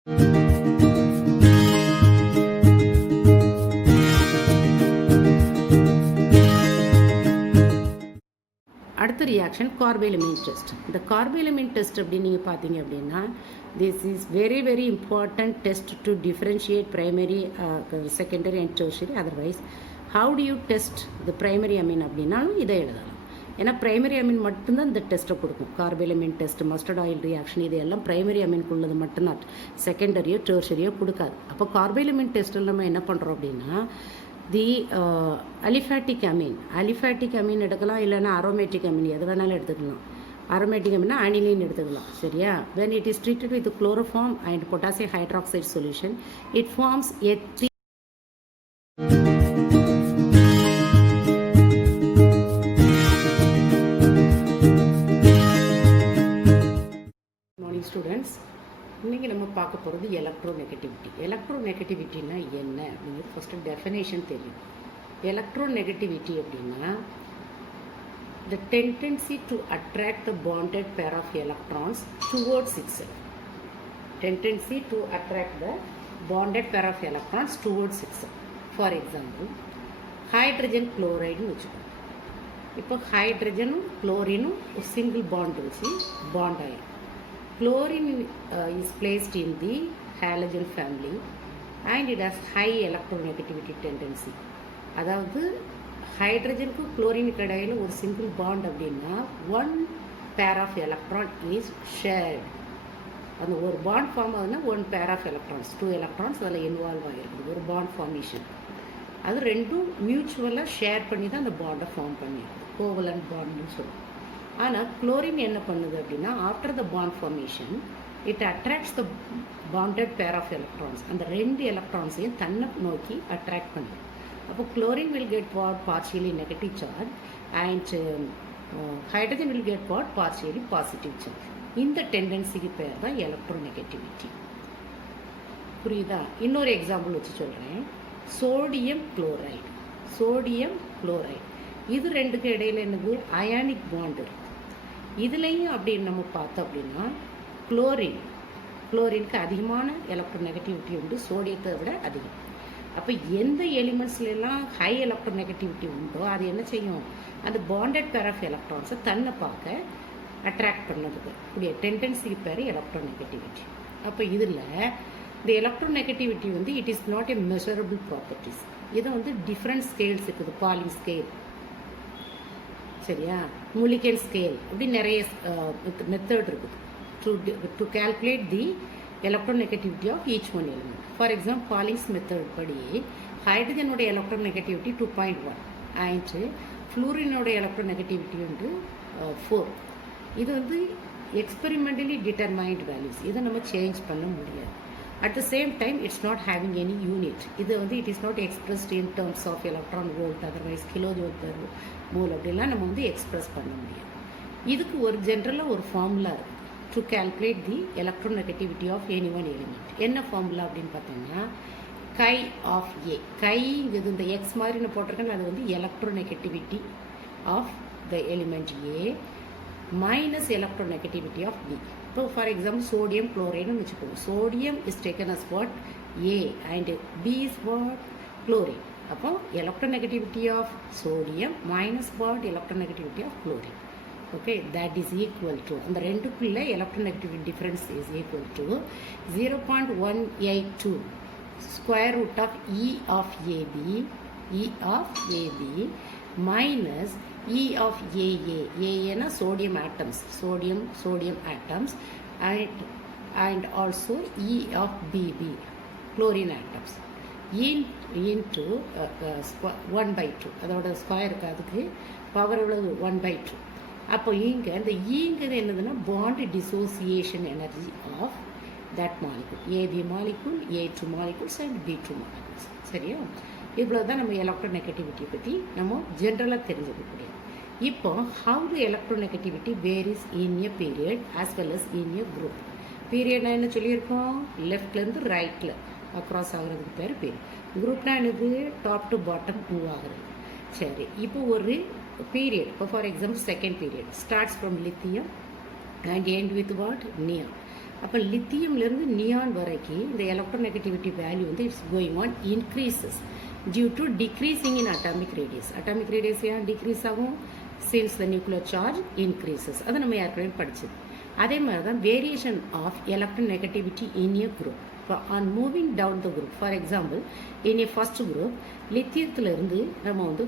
அடுத்த reaction கார்பைலமைன் test. இந்த கார்பைலமைன் test அப்படின்னு நீங்கள் பார்த்தீங்க அப்படின்னா, this is very very important test to differentiate primary, secondary and tertiary. Otherwise how to you test the primary Ameen அப்படின்னாலும் இதை எழுதலாம். ஏன்னா பிரைமரி அமீன் மட்டும்தான் இந்த டெஸ்ட்டை கொடுக்கும். கார்பைலமைன் டெஸ்ட், மஸ்டர்ட் ஆயில் ரியாக்ஷன், இது எல்லாம் பிரைமரி அமீனுக்குள்ளது மட்டும்தான், செகண்டரியோ டெர்ஷரியோ கொடுக்காது. அப்போ கார்பைலமைன் டெஸ்ட்டில் நம்ம என்ன பண்ணுறோம் அப்படின்னா, தி அலிஃபேட்டிக் அமீன் எடுக்கலாம், இல்லைன்னா அரோமேட்டிக் அமீன் எது வேணாலும் எடுத்துக்கலாம். அரோமேட்டிக் அமீனா அனிலின் எடுத்துக்கலாம். சரியா? when it is treated with chloroform and potassium hydroxide solution, it forms a morning students. இன்றைக்கி நம்ம பார்க்க போகிறது எலக்ட்ரோநெகட்டிவிட்டி. எலக்ட்ரோநெகட்டிவிட்டினா என்ன அப்படிங்கிறது ஃபஸ்ட்டு டெஃபினேஷன் தெரியும். எலக்ட்ரோநெகட்டிவிட்டி அப்படின்னா the tendency to attract the bonded pair of electrons towards itself. Tendency to attract the bonded pair of electrons towards itself. For example, hydrogen chloride வச்சுக்கோங்க. இப்போ ஹைட்ரஜனும் குளோரினும் ஒரு சிங்கிள் பாண்ட் வச்சு bond ஆகிடும். Chlorine is placed in the halogen family and it has high electronegativity tendency. அதாவது ஹைட்ரஜனுக்கு குளோரினுக்கு இடையில ஒரு single bond அப்படின்னா one pair of electron is shared. அந்த ஒரு பாண்ட் ஃபார்ம் ஆகுதுன்னா one pair of electrons, 2 electrons அதில் இன்வால்வ் ஆகிருக்குது, ஒரு பாண்ட் ஃபார்மேஷன். அது ரெண்டும் மியூச்சுவலாக ஷேர் பண்ணி தான் அந்த பாண்டை ஃபார்ம் பண்ணிடுது, கோவலன்ட் பாண்ட்னு சொல்லுவோம். ஆனால் குளோரின் என்ன பண்ணுது அப்படின்னா, after the bond formation it attracts the bonded pair of electrons. அந்த 2 எலக்ட்ரான்ஸையும் தன்னை நோக்கி அட்ராக்ட் பண்ணுது. அப்போ chlorine will get what partially negative charge and hydrogen will get what partially positive charge. இந்த டெண்டன்சிக்கு பேர் தான் எலக்ட்ரோநெகட்டிவிட்டி. புரியுதா? இன்னொரு எக்ஸாம்பிள் வச்சு சொல்கிறேன். சோடியம் குளோரைடு இது ரெண்டுக்கு இடையில என்னது அயானிக் பாண்ட் இருக்குது. இதுலேயும் அப்படி நம்ம பார்த்தோம் அப்படின்னா குளோரினுக்கு அதிகமான எலக்ட்ரோநெகட்டிவிட்டி உண்டு, சோடியத்தை விட அதிகம். அப்போ எந்த எலிமெண்ட்ஸ்லாம் ஹை எலக்ட்ரோநெகட்டிவிட்டி உண்டோ அது என்ன செய்யும், அந்த பாண்டட் பேர் ஆஃப் எலக்ட்ரான்ஸை தன்னை பார்க்க அட்ராக்ட் பண்ணதுக்கு கூடிய டெண்டன்சிக்கு பேர் எலக்ட்ரோநெகட்டிவிட்டி. அப்போ இதில் இந்த எலக்ட்ரோநெகட்டிவிட்டி வந்து it is not a measurable properties. இதை வந்து டிஃப்ரெண்ட் ஸ்கேல்ஸ் இருக்குது. பாலிங் ஸ்கேல், சரியா, மூலிகல் ஸ்கேல், இப்படி நிறைய மெத்தட் இருக்குது to calculate the electronegativity of each one element. For example Pauling's method படி ஹைட்ரஜனோட எலக்ட்ரோநெகட்டிவிட்டி 2.1 அண்ட் ஃப்ளூரினோட எலக்ட்ரோநெகட்டிவிட்டி வந்து 4. இது வந்து எக்ஸ்பெரிமெண்டலி டிட்டர்மைன்ட் வேல்யூஸ், இதை நம்ம சேஞ்ச் பண்ண முடியாது. At the same time, it's not having any unit. இது வந்து it is not expressed in terms of electron volt, otherwise kilojoule per mole அப்படிலாம் நம்ம வந்து எக்ஸ்பிரஸ் பண்ண முடியும். இதுக்கு ஒரு ஜென்ரலாக ஒரு ஃபார்முலா இருக்குது to calculate the electronegativity of any one element. என்ன ஃபார்முலா அப்படின்னு பார்த்தோம்னா, கை ஆஃப் ஏ. கைங்கிறது இந்த எக்ஸ் மாதிரி நான் போட்டிருக்கேன், அது வந்து electronegativity of the element A minus electronegativity of B. இப்போ ஃபார் எக்ஸாம்பிள் சோடியம் குளோரைடுன்னு வச்சுக்கோங்க. Sodium is taken as what A and B is what chlorine. அப்போ electronegativity of sodium minus what electronegativity of chlorine. Okay, that is equal to, அந்த ரெண்டுக்குள்ளே electronegativity difference is equal to 0.182 square root of E of A B minus E of AA na sodium atoms and also E of BB chlorine atoms into 1/2. அதோட ஸ்கொயருக்கு அதுக்கு power எவ்வளவு 1/2. அப்போ இங்கே இந்த ஈங்கிறது என்னதுன்னா bond dissociation energy of that molecule, AB molecule, A2 molecules and B2 molecules. சரியா? இவ்வளோ தான் நம்ம எலக்ட்ரோநெகட்டிவிட்டியை பற்றி நம்ம ஜென்ரலாக தெரிஞ்சுக்கக்கூடியது. இப்போ how to electronegativity varies in a period as well as in a group. பீரியட்னா என்ன சொல்லியிருக்கோம், லெஃப்ட்லேருந்து ரைட்டில் அக்ராஸ் ஆகுறதுக்கு பேர் பீரியட். குரூப்னா என்னது, டாப் டு பாட்டம் மூவ் ஆகுறது. சரி, இப்போ ஒரு பீரியட், இப்போ for example second period starts from lithium and end with what, neon. அப்போ லித்தியம்லேருந்து நியான் வரைக்கும் இந்த எலக்ட்ரோநெகட்டிவிட்டி வேல்யூ வந்து it's going on increases due to decreasing in atomic radius. Atomic radius ஏன் டிக்ரீஸ் ஆகும்? Since the nuclear charge increases. அதை நம்ம ஏற்கனவே படிச்சது. அதே மாதிரி தான் variation of electronegativity in a group. இப்போ on moving down the group, for example in a first group லித்தியத்திலிருந்து நம்ம வந்து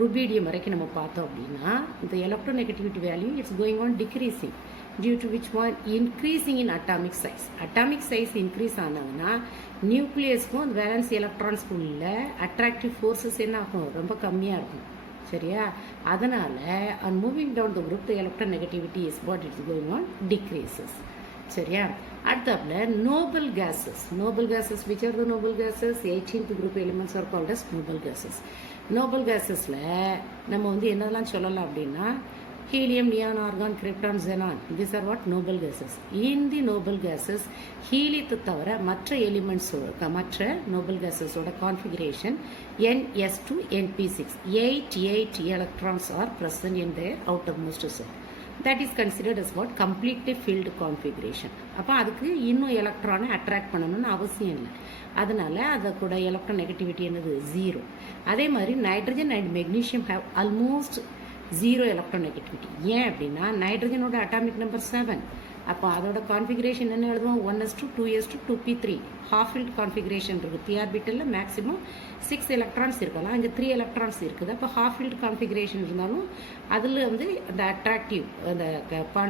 ருபீடியம் வரைக்கும் நம்ம பார்த்தோம் அப்படின்னா இந்த electronegativity value it's going on decreasing due to which one increasing in atomic size. Atomic size increase ஆனாங்கன்னா நியூக்ளியஸ்க்கும் அந்த valence எலக்ட்ரான்ஸ்க்கும் உள்ள அட்ராக்டிவ் ஃபோர்ஸஸ் என்ன ஆகும்? ரொம்ப கம்மியாக இருக்கும். சரியா? அதனால் on moving down the group the electronegativity is what is going on decreases. சரியா? அடுத்தாப்புல noble gases. Noble gases, which are the noble gases? 18th group elements are called as noble gases. noble gasesல நம்ம வந்து என்னெல்லாம் சொல்லலாம் அப்படின்னா helium, neon, argon, krypton, xenon. These are what? Noble gases. In the noble gases, ஹீலியத்தை தவிர மற்ற elements மற்ற noble gases ஓட configuration NS2 NP6. 8 electrons are present in their outermost cell. That is considered as what? Completely filled configuration. அப்போ அதுக்கு இன்னும் எலக்ட்ரானை attract பண்ணணும்னு அவசியம் இல்லை. அதனால அதை கூட எலக்ட்ரோநெகட்டிவிட்டி என்னது? 0. அதே மாதிரி nitrogen and magnesium have almost 0 electronegativity. ஏன் அப்படின்னா நைட்ரஜனோட அட்டாமிக் நம்பர் 7. அப்போ அதோட கான்ஃபிகரேஷன் என்ன எழுதுவோம்? 1s2 2s2 2p3. Half filled configuration இருக்குது. பி ஆர்பிட்டலில் மேக்ஸிமம் 6 எலக்ட்ரான்ஸ் இருக்கலாம், இங்கே 3 எலக்ட்ரான்ஸ் இருக்குது. அப்போ ஹாஃப் ஃபில்ட் கான்ஃபிகரேஷன் இருந்தாலும் அதில் வந்து அந்த அட்ராக்டிவ் அந்த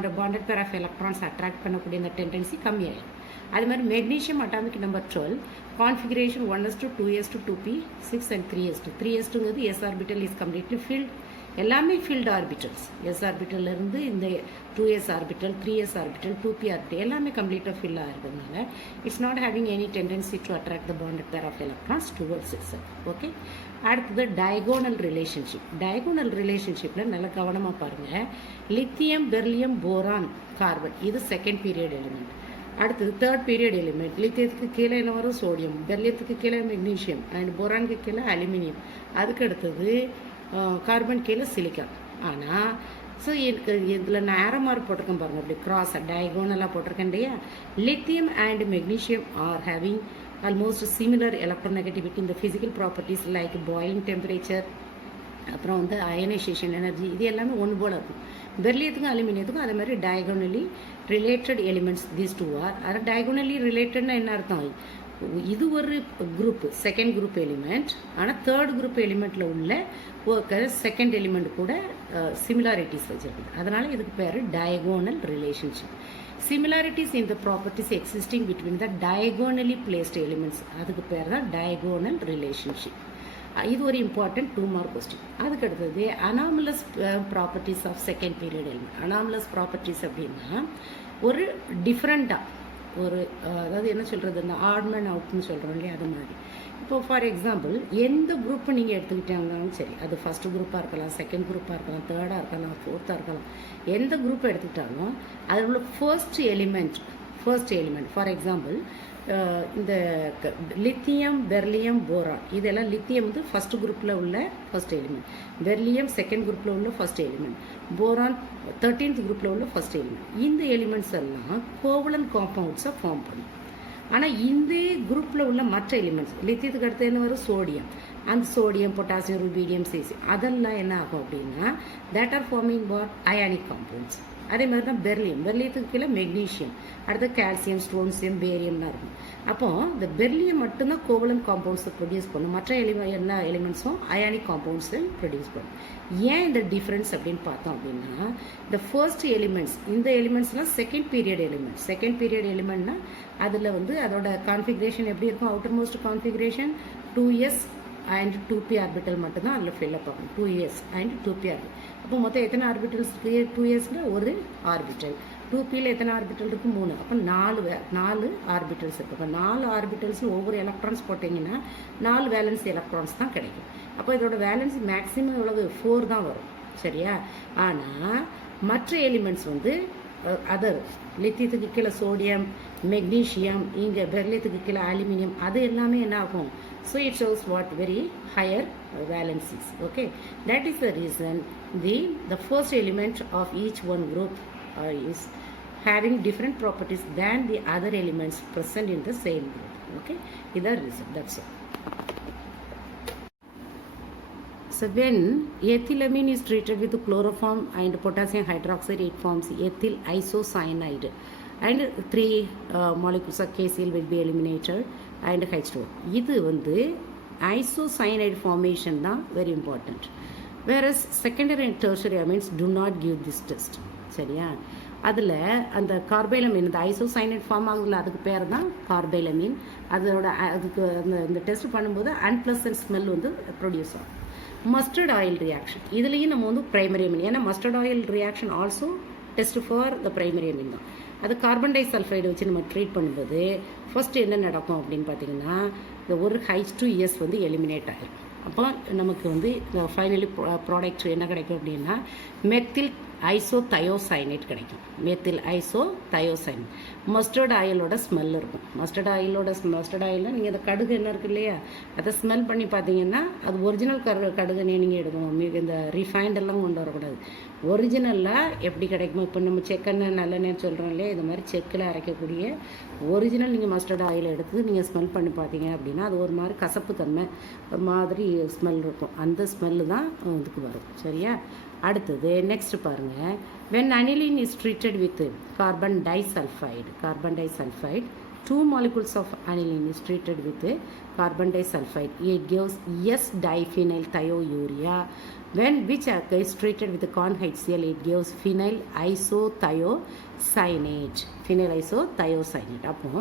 bonded pair of electrons attract பண்ணக்கூடிய அந்த டெண்டன்சி கம்மியாயிடும். அது மாதிரி magnesium atomic number 12 configuration 1s2 2s2 2p6 and 3s2. 3s2ங்கிறது s orbital is completely filled. எல்லாமே ஃபில்ட் ஆர்பிட்டல்ஸ். எஸ் ஆர்பிட்டல்லேருந்து இந்த 2s orbital 3s orbital 2p orbital எல்லாமே கம்ப்ளீட்டாக ஃபில் ஆகிறதுனால it's not having any tendency to attract the bonded pair of electrons towards its. Okay, அடுத்தது diagonal relationship. Diagonal ரிலேஷன்ஷிப்பில் நல்லா கவனமாக பாருங்கள். லித்தியம், பெர்லியம், போரான், கார்பன் இது செகண்ட் பீரியட் எலிமெண்ட். அடுத்தது தேர்ட் பீரியட் எலிமெண்ட். லித்தியத்துக்கு கீழே என்ன வரும்? சோடியம். பெர்லியத்துக்கு கீழே மெக்னீஷியம் அண்ட் போரானுக்கு கீழே அலுமினியம். அதுக்கு அடுத்தது கார்பன் கீழே சிலிக்கான். ஆனால் ஸோ இதில் நான் ஏரோ மார்க் போட்டிருக்கேன் பாருங்கள், அப்படி கிராஸ் டயகோனலாக போட்டிருக்கேன் இல்லையா? Lithium and magnesium are having almost similar electronegativity இந்த physical properties like boiling temperature, அப்புறம் வந்து அயனைசேஷன் எனர்ஜி, இது எல்லாமே ஒன்று போல் இருக்கும். பெர்லியத்துக்கும் அலுமினியத்துக்கும் அதே மாதிரி diagonally related elements these two are. அது டயகோனலி ரிலேட்டட்னா என்ன அர்த்தம்? இது ஒரு குரூப் செகண்ட் குரூப் எலிமெண்ட். ஆனால் தேர்ட் குரூப் எலிமெண்ட்டில் உள்ள செகண்ட் எலிமெண்ட் கூட சிமிலாரிட்டிஸ் வச்சுருக்குது. அதனால் இதுக்கு பேர் diagonal relationship. Similarities in the properties existing between the diagonally placed elements, அதுக்கு பேர் தான் டயகோனல் ரிலேஷன்ஷிப். இது ஒரு இம்பார்ட்டன்ட் 2 மார்க் கொஸ்டின். அதுக்கு அடுத்தது anomalous properties of second period element. Anomalous properties அப்படின்னா ஒரு டிஃப்ரெண்ட்டாக ஒரு அதாவது என்ன சொல்கிறது, இந்த ஆட் மேன் அவுட்னு சொல்கிறோம் இல்லையா, அது மாதிரி. இப்போ ஃபார் எக்ஸாம்பிள் எந்த குரூப்பை நீங்கள் எடுத்துக்கிட்டாங்கனாலும் சரி, அது ஃபஸ்ட்டு குரூப்பாக இருக்கலாம், செகண்ட் குரூப்பாக இருக்கலாம், தேர்டாக இருக்கலாம், ஃபோர்த்தாக இருக்கலாம், எந்த குரூப்பை எடுத்துக்கிட்டாலும் அதில் உள்ள ஃபர்ஸ்ட் எலிமெண்ட் ஃபார் எக்ஸாம்பிள் இந்த லித்தியம், பெர்லியம், போரான் இதெல்லாம் லித்தியம் வந்து ஃபஸ்ட் குரூப்பில் உள்ள ஃபர்ஸ்ட் எலிமெண்ட், பெர்லியம் செகண்ட் குரூப்பில் உள்ள ஃபர்ஸ்ட் எலிமெண்ட், போரான் 13th குரூப்பில் உள்ள ஃபர்ஸ்ட் எலிமெண்ட். இந்த எலிமெண்ட்ஸ் எல்லாம் கோவலன்ட் காம்பவுண்ட்ஸை ஃபார்ம் பண்ணும். ஆனால் இந்த குரூப்பில் உள்ள மற்ற எலிமெண்ட்ஸ் லித்தியத்துக்கு அடுத்து என்ன வரும்? சோடியம். அந்த சோடியம், பொட்டாசியம், ருபீடியம், சீசியம் அதெல்லாம் என்ன ஆகும் அப்படின்னா that are forming what? Ionic compounds. அதே மாதிரி தான் பெர்லியத்துக்கு கீழே மெக்னீஷியம், அடுத்து கால்சியம், ஸ்ட்ரோன்சியம், பேரியம்லாம் இருக்கும். அப்போ இந்த பெர்லியம் மட்டும்தான் கோவலன்ட் காம்பவுண்ட்ஸை ப்ரொடியூஸ் பண்ணும், மற்ற எல்லா எலிமெண்ட்ஸும் அயானிக் காம்பவுண்ட்ஸை ப்ரொடியூஸ் பண்ணும். ஏன் இந்த டிஃப்ரென்ஸ் அப்படின்னு பார்த்தோம் அப்படின்னா இந்த ஃபர்ஸ்ட் எலிமெண்ட்ஸ், இந்த எலிமெண்ட்ஸ்லாம் செகண்ட் பீரியட் எலிமெண்ட்னா அதில் வந்து அதோட கான்ஃபிகரேஷன் எப்படி இருக்கும்? Outer most configuration 2s and 2p orbital மட்டும்தான் அதில் ஃபில்லப் ஆகும். 2s and 2p orbital. அப்போ மொத்தம் எத்தனை ஆர்பிட்டல்ஸ் இருக்குது? 2sல ஒரு ஆர்பிட்டல், 2pயில் எத்தனை ஆர்பிட்டல் இருக்குது? 3. அப்போ 4 ஆர்பிட்டல்ஸ் இருக்குது. அப்போ 4 ஆர்பிட்டல்ஸ் ஒவ்வொரு எலக்ட்ரான்ஸ் போட்டிங்கன்னா 4 வேலன்ஸ் எலக்ட்ரான்ஸ் தான் கிடைக்கும். அப்போ இதோட வேலன்ஸ் மேக்ஸிமம் எவ்வளவு? 4 தான் வரும். சரியா? ஆனால் மற்ற எலிமெண்ட்ஸ் வந்து அதர் லித்தியத்துக்கு கீழே சோடியம், மெக்னீஷியம், இங்கே பெர்லியத்துக்கு கீழே அலுமினியம், அது எல்லாமே என்ன ஆகும்? So it shows what? Very higher valencies. Okay, that is the reason the first element of each one group is having different properties than the other elements present in the same group. Okay, is the reason. That's all. So when ethylamine is treated with chloroform and potassium hydroxide, it forms ethyl isocyanide, and 3 molecules of KCl will be eliminated and H2O. இது வந்து isocyanide formation தான் very important. Whereas secondary and tertiary amines do not give this test. சரியா? அதில் அந்த கார்பைலமீன் இந்த isocyanate form ஆகுதுல அதுக்கு பேர் தான் கார்பைலமீன். அதோட அதுக்கு அந்த டெஸ்ட் பண்ணும்போது அன்பிளசன்ட் ஸ்மெல் வந்து ப்ரொடியூஸ் ஆகும். மஸ்டர்ட் ஆயில் ரியாக்ஷன் இதுலேயும் நம்ம வந்து பிரைமரி அமீன், ஏன்னா mustard oil reaction also test for the primary Ameen தான். அது கார்பன் டை சல்ஃபைடு வச்சு நம்ம ட்ரீட் பண்ணும்போது ஃபர்ஸ்ட் என்ன நடக்கும் அப்படின்னு பார்த்தீங்கன்னா இந்த ஒரு H2S வந்து எலிமினேட் ஆகிடும். அப்போ நமக்கு வந்து ஃபைனலி ப்ராடக்ட் என்ன கிடைக்கும் அப்படின்னா மெத்தில் ஐசோதயோசைனேட் கிடைக்கும். மெத்தில் ஐசோதயோசைனேட் மஸ்டர்ட் ஆயிலோட ஸ்மெல் இருக்கும். மஸ்டர்ட் ஆயிலில் நீங்கள் இந்த கடுகு என்ன இருக்குது இல்லையா, அதை ஸ்மெல் பண்ணி பார்த்தீங்கன்னா அது ஒரிஜினல் கடுகுனே நீங்கள் எடுக்கணும். இந்த ரிஃபைண்டெல்லாம் கொண்டு வரக்கூடாது. ஒரிஜினலாக எப்படி கிடைக்குமோ, இப்போ நம்ம செக்கெண்ணெய் நல்லெண்ணெய் சொல்கிறோம் இல்லையா, இது மாதிரி செக்கில் அரைக்கக்கூடிய ஒரிஜினல் நீங்கள் மஸ்டர்ட் ஆயில் எடுத்து நீங்கள் ஸ்மெல் பண்ணி பார்த்தீங்க அப்படின்னா அது ஒரு மாதிரி கசப்பு தன்மை ஒரு மாதிரி ஸ்மெல் இருக்கும். அந்த ஸ்மெல்லு தான் இதுக்கு வரும். சரியா? அடுத்தது நெக்ஸ்ட் பாருங்கள். when aniline is treated with carbon disulfide 2 molecules of aniline is treated with carbon disulfide, it gives S-diphenyl thiourea. When which is treated with corn HCl, it gives phenyl isothiocyanate. அப்போ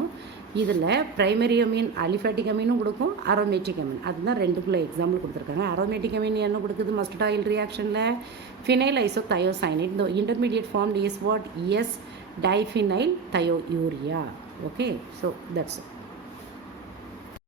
இதில் primary Ameen aliphatic அமீனும் கொடுக்கும், aromatic amine. அதுதான் ரெண்டுக்குள்ளே example கொடுத்துருக்காங்க. Aromatic amine என்ன கொடுக்குது mustard oil ரியாக்ஷனில் phenyl isothiocyanate. The intermediate formed is what? S-diphenyl thiourea. Okay, so that's all.